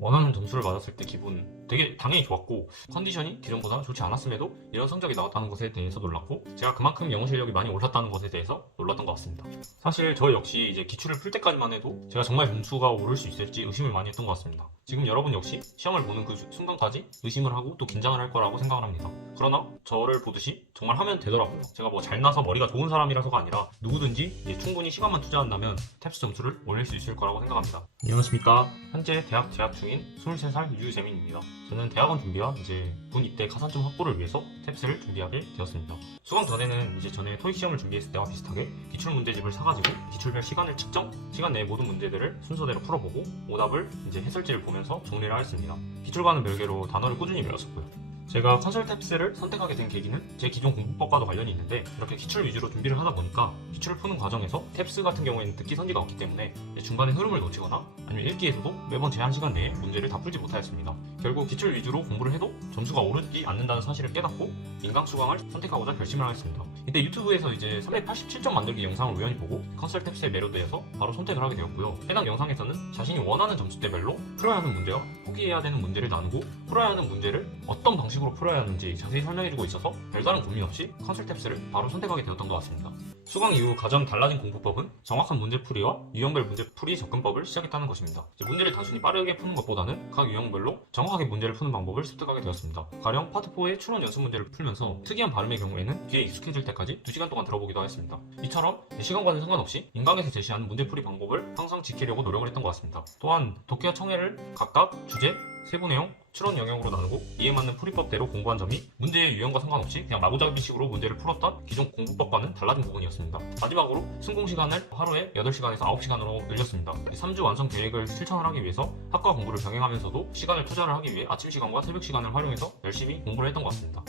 원하는 점수를 맞았을 때 기분 되게 당연히 좋았고, 컨디션이 기존보다 좋지 않았음에도 이런 성적이 나왔다는 것에 대해서 놀랐고, 제가 그만큼 영어 실력이 많이 올랐다는 것에 대해서 놀랐던 것 같습니다. 사실 저 역시 이제 기출을 풀 때까지만 해도 제가 정말 점수가 오를 수 있을지 의심을 많이 했던 것 같습니다. 지금 여러분 역시 시험을 보는 그 순간까지 의심을 하고 또 긴장을 할 거라고 생각을 합니다. 그러나 저를 보듯이 정말 하면 되더라고요. 제가 뭐 잘나서 머리가 좋은 사람이라서가 아니라 누구든지 충분히 시간만 투자한다면 탭스 점수를 올릴 수 있을 거라고 생각합니다. 안녕하십니까. 현재 대학 재학 중인 23살 유재민입니다. 저는 대학원 준비와 이제 군 입대 가산점 확보를 위해서 탭스를 준비하게 되었습니다. 수강 전에는 이제 전에 토익 시험을 준비했을 때와 비슷하게 기출 문제집을 사가지고 기출별 시간을 측정, 시간 내의 모든 문제들을 순서대로 풀어보고 오답을 이제 해설지를 보면서 정리를 하였습니다. 기출과는 별개로 단어를 꾸준히 외웠었고요. 제가 컨설탭스를 선택하게 된 계기는 제 기존 공부법과도 관련이 있는데, 이렇게 기출 위주로 준비를 하다 보니까 기출을 푸는 과정에서 탭스 같은 경우에는 듣기 선지가 없기 때문에 중간에 흐름을 놓치거나 아니면 읽기에서도 매번 제한 시간 내에 문제를 다 풀지 못하였습니다. 결국 기출 위주로 공부를 해도 점수가 오르지 않는다는 사실을 깨닫고 인강 수강을 선택하고자 결심을 하였습니다. 이때 유튜브에서 이제 387점 만들기 영상을 우연히 보고 컨설탭스에 매료되어서 바로 선택을 하게 되었고요. 해당 영상에서는 자신이 원하는 점수대별로 풀어야 하는 문제와 포기해야 되는 문제를 나누고, 풀어야 하는 문제를 어떤 방식으로 풀어야 하는지 자세히 설명해주고 있어서 별다른 고민 없이 컨설탭스를 바로 선택하게 되었던 것 같습니다. 수강 이후 가장 달라진 공부법은 정확한 문제풀이와 유형별 문제풀이 접근법을 시작했다는 것입니다. 문제를 단순히 빠르게 푸는 것보다는 각 유형별로 정확하게 문제를 푸는 방법을 습득하게 되었습니다. 가령 파트 4의 추론 연습 문제를 풀면서 특이한 발음의 경우에는 귀에 익숙해질 때까지 2시간 동안 들어보기도 하였습니다. 이처럼 시간과는 상관없이 인강에서 제시하는 문제풀이 방법을 항상 지키려고 노력을 했던 것 같습니다. 또한 독해와 청해를 각각 주제, 세부 내용, 추론 영역으로 나누고 이에 맞는 풀이법대로 공부한 점이 문제의 유형과 상관없이 그냥 마구잡이식으로 문제를 풀었던 기존 공부법과는 달라진 부분이었습니다. 마지막으로 순공 시간을 하루에 8시간에서 9시간으로 늘렸습니다. 3주 완성 계획을 실천을 하기 위해서 학과 공부를 병행하면서도 시간을 투자를 하기 위해 아침 시간과 새벽 시간을 활용해서 열심히 공부를 했던 것 같습니다.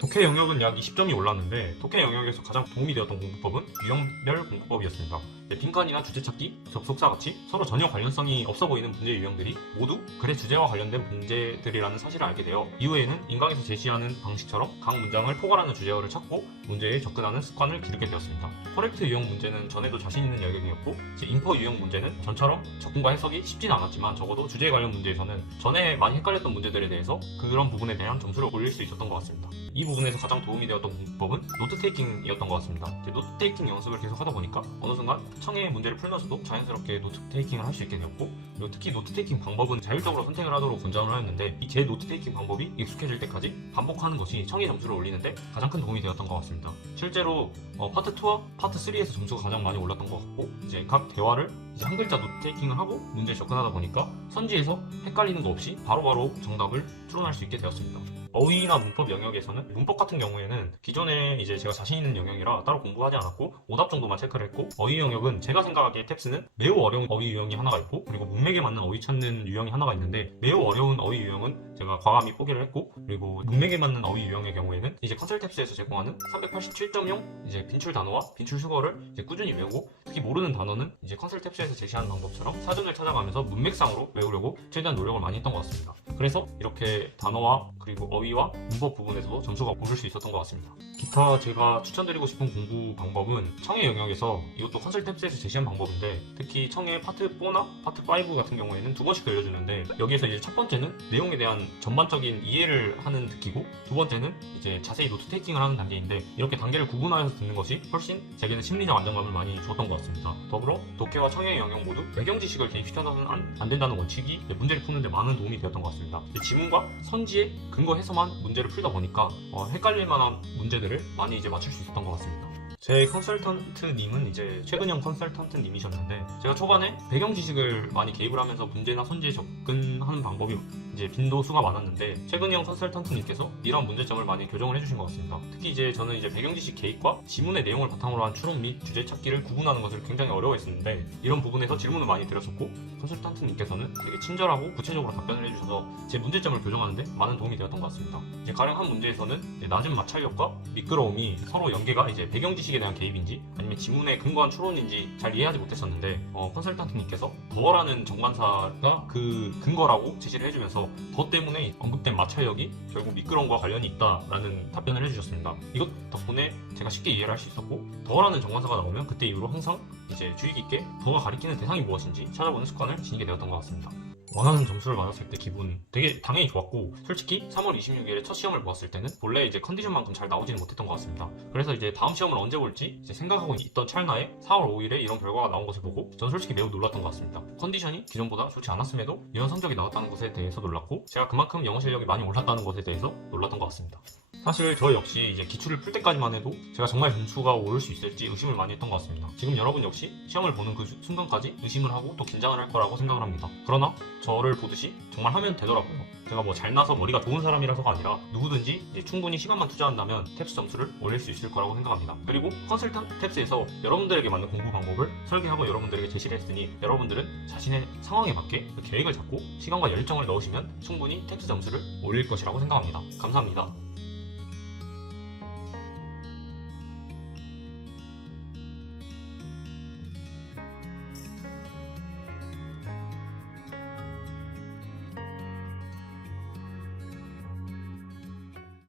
독해 영역은 약 20점이 올랐는데, 독해 영역에서 가장 도움이 되었던 공부법은 유형별 공부법이었습니다. 빈칸이나 주제 찾기, 접속사 같이 서로 전혀 관련성이 없어 보이는 문제 유형들이 모두 글의 주제와 관련된 문제들이라는 사실을 알게 되어 이후에는 인강에서 제시하는 방식처럼 각 문장을 포괄하는 주제어를 찾고 문제에 접근하는 습관을 기르게 되었습니다. 커렉트 유형 문제는 전에도 자신 있는 영역이었고, 인퍼 유형 문제는 전처럼 접근과 해석이 쉽진 않았지만 적어도 주제에 관련 문제에서는 전에 많이 헷갈렸던 문제들에 대해서 그런 부분에 대한 점수를 올릴 수 있었던 것 같습니다. 이 부분에서 가장 도움이 되었던 공부법은 노트 테이킹이었던 것 같습니다. 노트 테이킹 연습을 계속 하다 보니까 어느 순간 청해 문제를 풀면서도 자연스럽게 노트 테이킹을 할 수 있게 되었고, 그리고 특히 노트 테이킹 방법은 자율적으로 선택을 하도록 권장을 하였는데, 이 제 노트 테이킹 방법이 익숙해질 때까지 반복하는 것이 청해 점수를 올리는데 가장 큰 도움이 되었던 것 같습니다. 실제로 파트 2와 파트 3에서 점수가 가장 많이 올랐던 것 같고, 이제 각 대화를 한 글자 노트 테이킹을 하고 문제에 접근하다 보니까 선지에서 헷갈리는 거 없이 바로바로 정답을 추론할 수 있게 되었습니다. 어휘나 문법 영역에서는 문법 같은 경우에는 기존에 이제 제가 자신 있는 영역이라 따로 공부하지 않았고 오답 정도만 체크를 했고, 어휘 영역은 제가 생각하기에 탭스는 매우 어려운 어휘 유형이 하나가 있고, 그리고 문맥에 맞는 어휘 찾는 유형이 하나가 있는데, 매우 어려운 어휘 유형은 제가 과감히 포기를 했고, 그리고 문맥에 맞는 어휘 유형의 경우에는 이제 컨설탭스에서 제공하는 387점용 이제 빈출 단어와 빈출 수거를 이제 꾸준히 외우고, 특히 모르는 단어는 이제 컨설탭스에서 제시하는 방법처럼 사전을 찾아가면서 문맥상으로 외우려고 최대한 노력을 많이 했던 것 같습니다. 그래서 이렇게 단어와 그리고 어휘와 문법 부분에서도 점수가 오를 수 있었던 것 같습니다. 기타 제가 추천드리고 싶은 공부 방법은 청해 영역에서, 이것도 컨설탭스에서 제시한 방법인데, 특히 청해 파트 4나 파트 5 같은 경우에는 2번씩 들려주는데, 여기에서 이제 첫 번째는 내용에 대한 전반적인 이해를 하는 듣기고, 두 번째는 이제 자세히 노트 테이킹을 하는 단계인데, 이렇게 단계를 구분하여서 듣는 것이 훨씬 제게는 심리적 안정감을 많이 주었던 것 같습니다. 더불어 독해와 청해 영역 모두 외경 지식을 개입시켜서는 안 된다는 원칙이 문제를 푸는데 많은 도움이 되었던 것 같습니다. 지문과 선지에 근거해서만 문제를 풀다 보니까 헷갈릴 만한 문제들을 많이 이제 맞출 수 있었던 것 같습니다. 제 컨설턴트님은 이제 최근형 컨설턴트님이셨는데, 제가 초반에 배경 지식을 많이 개입을 하면서 문제나 선지에 접근하는 방법이 이제 빈도수가 많았는데, 최근형 컨설턴트님께서 이런 문제점을 많이 교정을 해주신 것 같습니다. 특히 이제 저는 이제 배경 지식 개입과 지문의 내용을 바탕으로 한 추론 및 주제 찾기를 구분하는 것을 굉장히 어려워했었는데, 이런 부분에서 질문을 많이 드렸었고, 컨설턴트님께서는 되게 친절하고 구체적으로 답변을 해주셔서 제 문제점을 교정하는데 많은 도움이 되었던 것 같습니다. 이제 가령 한 문제에서는 이제 낮은 마찰력과 미끄러움이 서로 연계가 이제 배경 지식에 대한 개입인지 아니면 지문에 근거한 추론인지 잘 이해하지 못했었는데, 컨설턴트님께서 더라는 정관사가 그 근거라고 제시를 해주면서 더 때문에 언급된 마찰력이 결국 미끄러움과 관련이 있다라는 답변을 해주셨습니다. 이것 덕분에 제가 쉽게 이해를 할 수 있었고, 더라는 정관사가 나오면 그때 이후로 항상 이제 주의 깊게 더가 가리키는 대상이 무엇인지 찾아보는 습관을 지니게 되었던 것 같습니다. 원하는 점수를 받았을 때 기분 되게 당연히 좋았고, 솔직히 3월 26일에 첫 시험을 보았을 때는 본래 이제 컨디션만큼 잘 나오지는 못했던 것 같습니다. 그래서 이제 다음 시험을 언제 볼지 이제 생각하고 있던 찰나에 4월 5일에 이런 결과가 나온 것을 보고 저는 솔직히 매우 놀랐던 것 같습니다. 컨디션이 기존보다 좋지 않았음에도 이런 성적이 나왔다는 것에 대해서 놀랐고, 제가 그만큼 영어 실력이 많이 올랐다는 것에 대해서 놀랐던 것 같습니다. 사실 저 역시 이제 기출을 풀 때까지만 해도 제가 정말 점수가 오를 수 있을지 의심을 많이 했던 것 같습니다. 지금 여러분 역시 시험을 보는 그 순간까지 의심을 하고 또 긴장을 할 거라고 생각을 합니다. 그러나 저를 보듯이 정말 하면 되더라고요. 제가 뭐 잘나서 머리가 좋은 사람이라서가 아니라 누구든지 이제 충분히 시간만 투자한다면 탭스 점수를 올릴 수 있을 거라고 생각합니다. 그리고 컨설턴트 탭스에서 여러분들에게 맞는 공부 방법을 설계하고 여러분들에게 제시를 했으니, 여러분들은 자신의 상황에 맞게 그 계획을 잡고 시간과 열정을 넣으시면 충분히 탭스 점수를 올릴 것이라고 생각합니다. 감사합니다.